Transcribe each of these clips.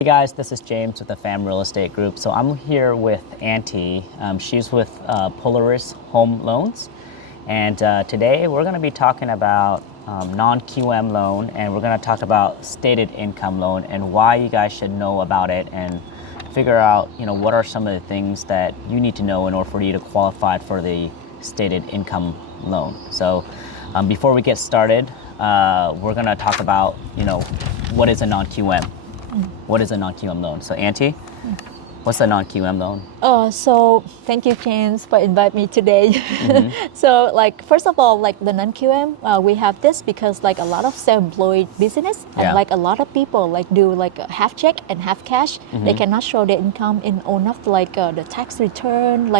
Hey guys, this is James with the Pham Real Estate Group. So I'm here with Entee. She's with Polaris Home Loans. And today we're going to be talking about non-QM loan, and we're going to talk about stated income loan and why you guys should know about it and figure out, what are some of the things that you need to know in order for you to qualify for the stated income loan. So before we get started, we're going to talk about, what is a non-QM? What is a non-QM loan? So Entee, what's a non-QM loan? So thank you, James, for inviting me today. So first of all, the non-QM, we have this because a lot of self-employed business and a lot of people do a half check and half cash. They cannot show their income in enough the tax return,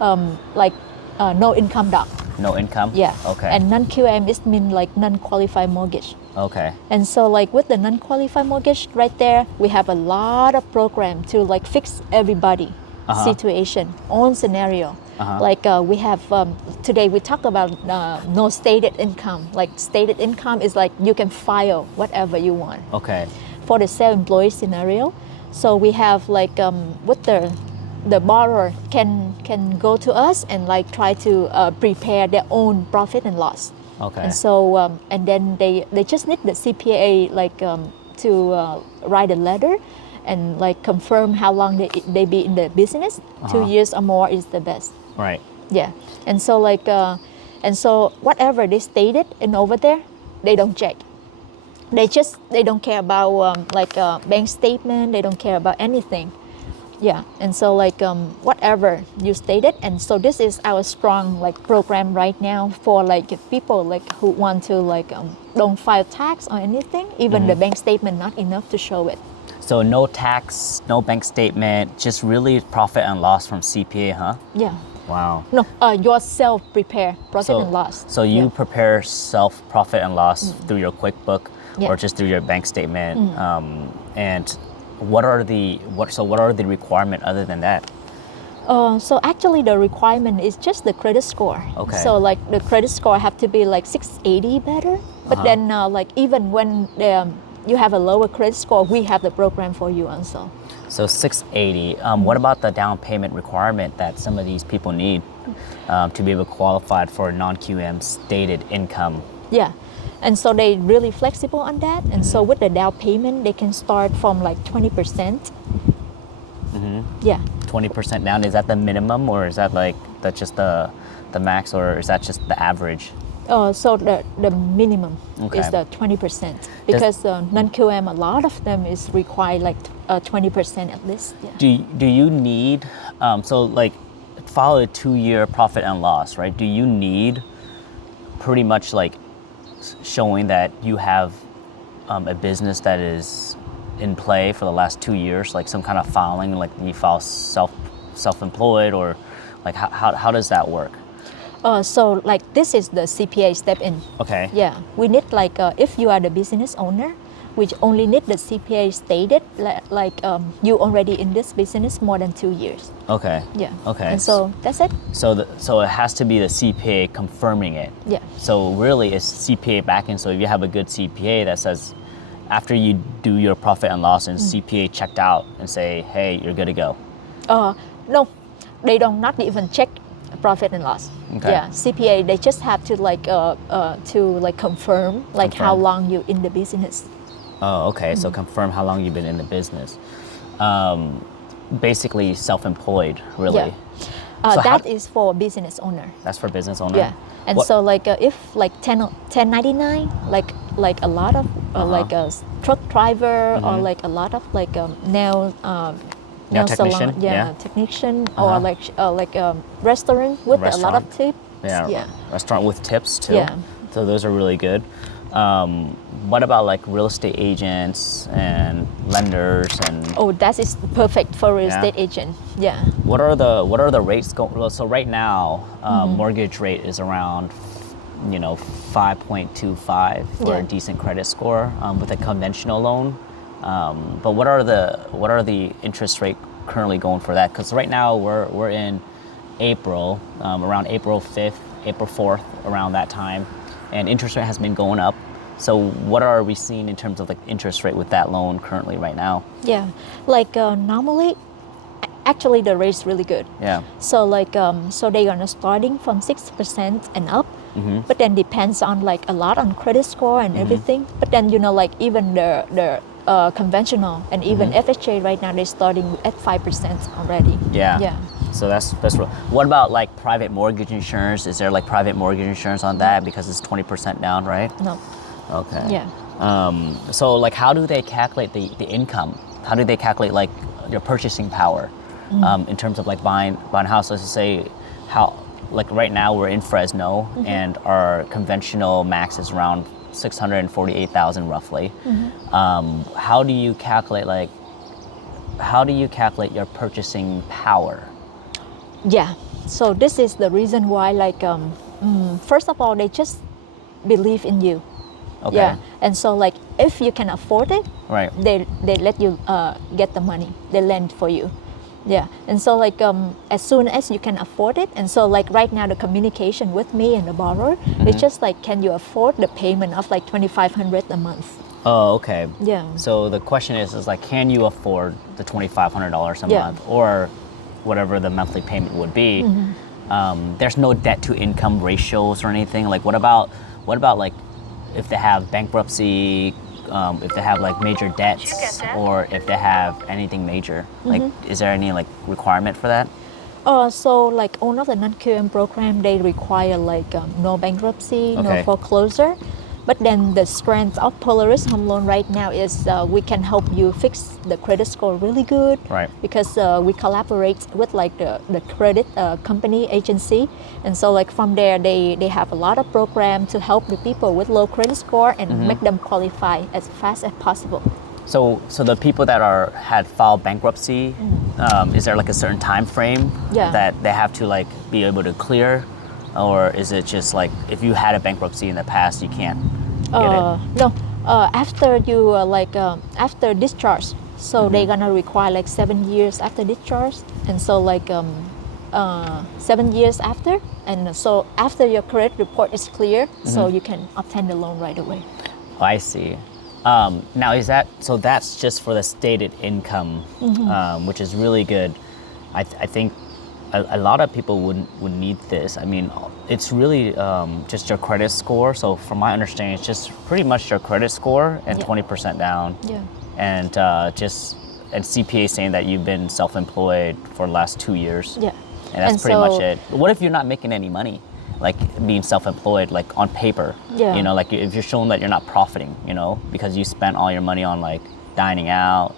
no income doc. No income? Yeah. Okay. And non-QM is mean non-qualified mortgage. Okay. And so with the non-qualified mortgage right there, we have a lot of program to fix everybody situation, own scenario. We have, today we talk about no stated income. Stated income is you can file whatever you want. Okay. For the self-employed scenario, so we have with the borrower can go to us and try to prepare their own profit and loss. Okay. And so and then they just need the CPA to write a letter and confirm how long they be in the business. 2 years or more is the best. Right. Yeah. And so and so whatever they stated and over there, they don't check. They don't care about bank statement. They don't care about anything. Yeah, and so whatever you stated, and so this is our strong program right now for people who want to don't file tax or anything, even the bank statement not enough to show it. So no tax, no bank statement, just really profit and loss from CPA, huh? Yeah. Wow. No, yourself prepare profit and loss. So you prepare self profit and loss through your QuickBook or just through your bank statement, and what are the requirement other than that? So actually the requirement is just the credit score. Okay. So the credit score have to be 680 better. But then even when you have a lower credit score, we have the program for you also. So 680. What about the down payment requirement that some of these people need to be able to qualify for non-QM stated income? Yeah. And so they really flexible on that. And so with the down payment, they can start from 20%. Yeah. 20% down, is that the minimum, or is that that's just the max, or is that just the average? So the minimum is the 20%, because non-QM, a lot of them is required 20% at least. Yeah. Do you need, follow a 2-year profit and loss, right? Do you need pretty much showing that you have a business that is in play for the last 2 years, some kind of filing, you file self-employed, or how does that work? So this is the CPA step in. Okay. Yeah, we need if you are the business owner, we only need the CPA stated you already in this business more than 2 years. Okay. Yeah. Okay. And so that's it. So it has to be the CPA confirming it. Yeah. So really it's CPA backing. So if you have a good CPA that says after you do your profit and loss and CPA checked out and say, hey, you're good to go. No, they don't not even check profit and loss. Okay. Yeah, CPA, they just have to confirm how long you in the business. Oh, okay. So confirm how long you've been in the business. Basically self-employed, really. Yeah. That is for business owner. That's for business owner? Yeah. And so if 1099, a lot of a truck driver or a lot of nail technician, salon, technician, or restaurant with a lot of tips. Yeah. Restaurant with tips too. Yeah. So those are really good. What about real estate agents and lenders and? Oh, that is perfect for real estate agent. Yeah. What are the rates going? So right now, mortgage rate is around, 5.25 for a decent credit score with a conventional loan. But what are the interest rate currently going for that? Because right now we're in April, around April 5th, April 4th, around that time, and interest rate has been going up. So what are we seeing in terms of like interest rate with that loan currently right now? Yeah, like normally, actually the rate is really good. Yeah. So like so they're gonna starting from 6% and up, but then depends on like a lot on credit score and everything. But then like even the conventional and even FHA right now they're starting at 5% already. Yeah. Yeah. So that's what about like private mortgage insurance? Is there like private mortgage insurance on that because it's 20% down, right? No. Okay. Yeah. So like how do they calculate the income? How do they calculate like your purchasing power in terms of like buying a house? Let's just say how like right now we're in Fresno and our conventional max is around 648,000 roughly. How do you calculate your purchasing power? Yeah. So this is the reason why like first of all they just believe in you. Okay. Yeah, and so like if you can afford it, Right. they let you get the money, they lend for you. Yeah, and so like as soon as you can afford it, and so like right now the communication with me and the borrower is just like, can you afford the payment of like $2,500 a month? Oh, okay. Yeah. So the question is like, can you afford the $2,500 a Yeah. month or whatever the monthly payment would be? There's no debt to income ratios or anything. Like, what about like if they have bankruptcy, if they have like major debts, or if they have anything major? Like, is there any like requirement for that? So like all of the non-QM program, they require like no bankruptcy, no Okay. foreclosure. But then the strength of Polaris Home Loan right now is we can help you fix the credit score really good. Right. Because we collaborate with like the credit company agency. And so like from there, they have a lot of programs to help the people with low credit score and make them qualify as fast as possible. So the people that had filed bankruptcy, is there like a certain time frame Yeah. that they have to like be able to clear, or is it just like if you had a bankruptcy in the past, you can't get it? No, after you after discharge, so they're gonna require like 7 years after discharge, and so like 7 years after, and so after your credit report is clear, so you can obtain the loan right away. Oh, I see. Now is that so? That's just for the stated income, which is really good. I think a lot of people would need this. I mean, it's really just your credit score. So from my understanding, it's just pretty much your credit score and 20% down. Yeah. And and CPA saying that you've been self-employed for the last 2 years. Yeah. And that's And pretty so- much it. What if you're not making any money? Like being self-employed, like on paper, Yeah. you know, like if you're showing that you're not profiting, you know, because you spent all your money on like dining out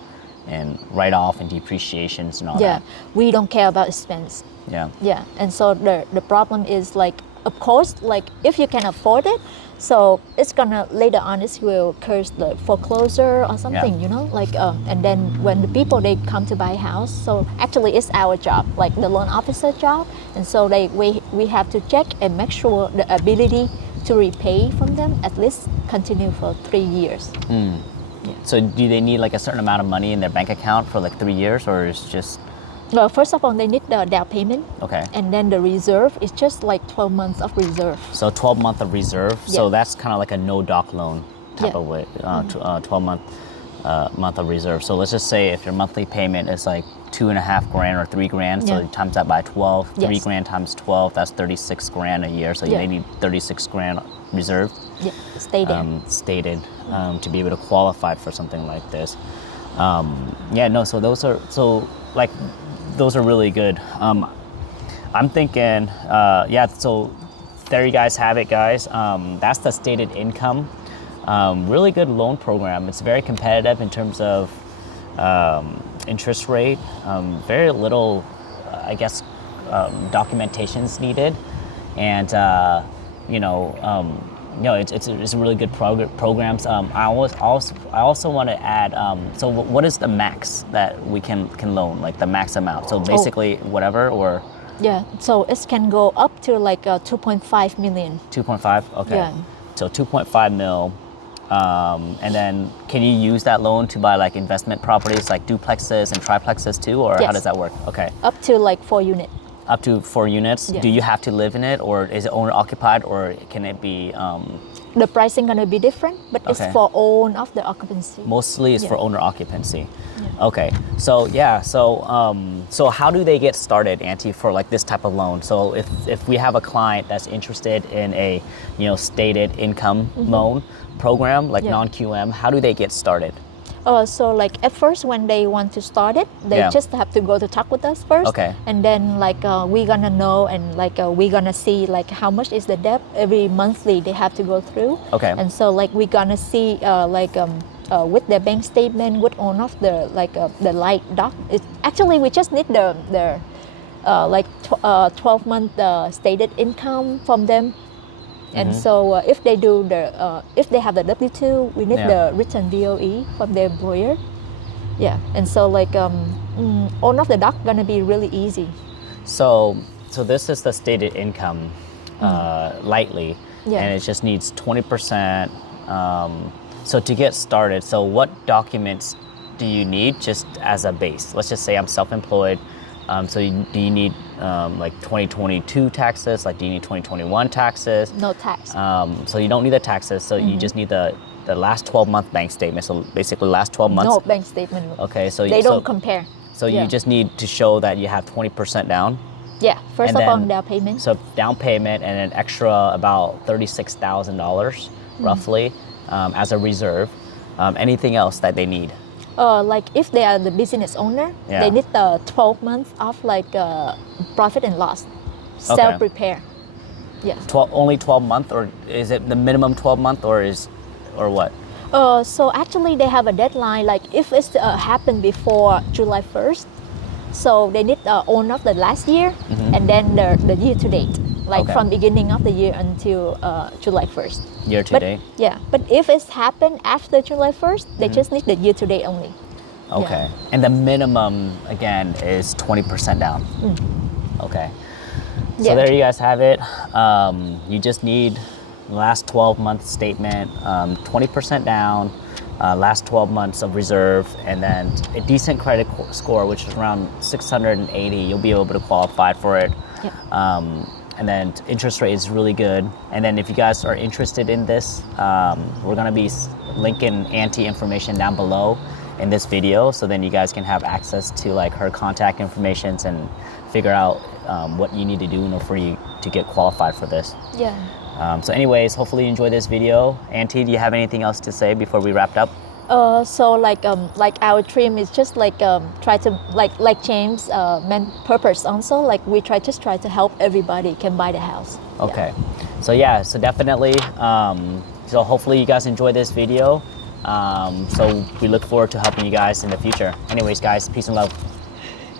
and write-off and depreciations and all Yeah, that. we don't care about expense. Yeah. Yeah, and so the problem is like, of course, like if you can afford it, so it's gonna later on it will curse the foreclosure or something, Yeah. you know, like and then when the people they come to buy a house, so actually it's our job, like the loan officer job, and so we have to check and make sure the ability to repay from them at least continue for 3 years. So do they need like a certain amount of money in their bank account for like 3 years, or is just Well, first of all, they need the down payment. okay? And then the reserve is just like 12 months of reserve. So 12 month of reserve. So Yeah. that's kind of like a no doc loan type Yeah. of way. 12 month of reserve. So let's just say if your monthly payment is like $2,500 or $3,000, so Yeah. you times that by 12, Yes. $3,000 times 12, that's 36 grand a year. So Yeah. they need 36 grand reserve Yeah, stay there. stated to be able to qualify for something like this. So those are really good. I'm thinking, so there you guys have it, guys. That's the stated income. Really good loan program. It's very competitive in terms of interest rate. Very little, documentation's needed, and it's a really good programs. I also want to add. So what is the max that we can loan? Like the max amount. So basically whatever or. Yeah, so it can go up to like 2.5 million. 2.5. Okay. Yeah. So 2.5 mil. And then can you use that loan to buy like investment properties like duplexes and triplexes too, or how Yes. does that work? Okay. Up to like 4 units. Up to 4 units. Yeah. Do you have to live in it, or is it owner occupied, or can it be? The pricing gonna be different, but it's Okay. for own of the occupancy. Mostly it's Yeah. for owner occupancy. Yeah. Okay. So yeah. So how do they get started, Auntie, for like this type of loan? So if we have a client that's interested in a stated income loan program like Yeah. non-QM, how do they get started? So like at first when they want to start it, they Yeah. just have to go to talk with us first. Okay. And then like we gonna know and like we gonna see like how much is the debt every monthly they have to go through. Okay. And so like we gonna see with the bank statement, with all of the the light doc. Actually we just need the 12-month stated income from them. And so if they do if they have the W-2, we need Yeah. the written DOE from the employer. Yeah, and so like all of the doc gonna be really easy. So this is the stated income lightly, Yeah. and it just needs 20%. So to get started, so what documents do you need just as a base? Let's just say I'm self-employed. Do you need like 2022 taxes? Like, do you need 2021 taxes? No tax. So you don't need the taxes. So you just need the last 12-month bank statement. So basically, last 12 months. No bank statement. Okay, so They don't compare. So Yeah. you just need to show that you have 20% down. Yeah, first And of all, then- down payment. So down payment and an extra about $36,000 roughly as a reserve. Anything else that they need? Like if they are the business owner, Yeah. they need the 12 months of profit and loss, self-prepare. Yeah. 12 month, or is it the minimum 12 month, or what? So actually they have a deadline, like if it's happened before July 1st, so they need own of the last year and then the year to date, like Okay. from beginning of the year until July 1st. Year to But date? yeah, but if it's happened after July 1st, they just need the year to date only. Okay. And the minimum, again, is 20% down. Okay. So Yeah. there you guys have it. You just need last 12-month statement, 20% down, last 12 months of reserve, and then a decent credit score, which is around 680. You'll be able to qualify for it. Yeah. And then interest rate is really good. And then if you guys are interested in this, we're gonna be linking Auntie information down below in this video, so then you guys can have access to like her contact informations and figure out what you need to do in order for you to get qualified for this. Yeah. So anyways, hopefully you enjoyed this video. Auntie, do you have anything else to say before we wrapped up? So like our dream is just try to like James main purpose also, like we try to help everybody can buy the house. Okay. So yeah, so definitely. So hopefully you guys enjoy this video. So we look forward to helping you guys in the future. Anyways, guys, peace and love.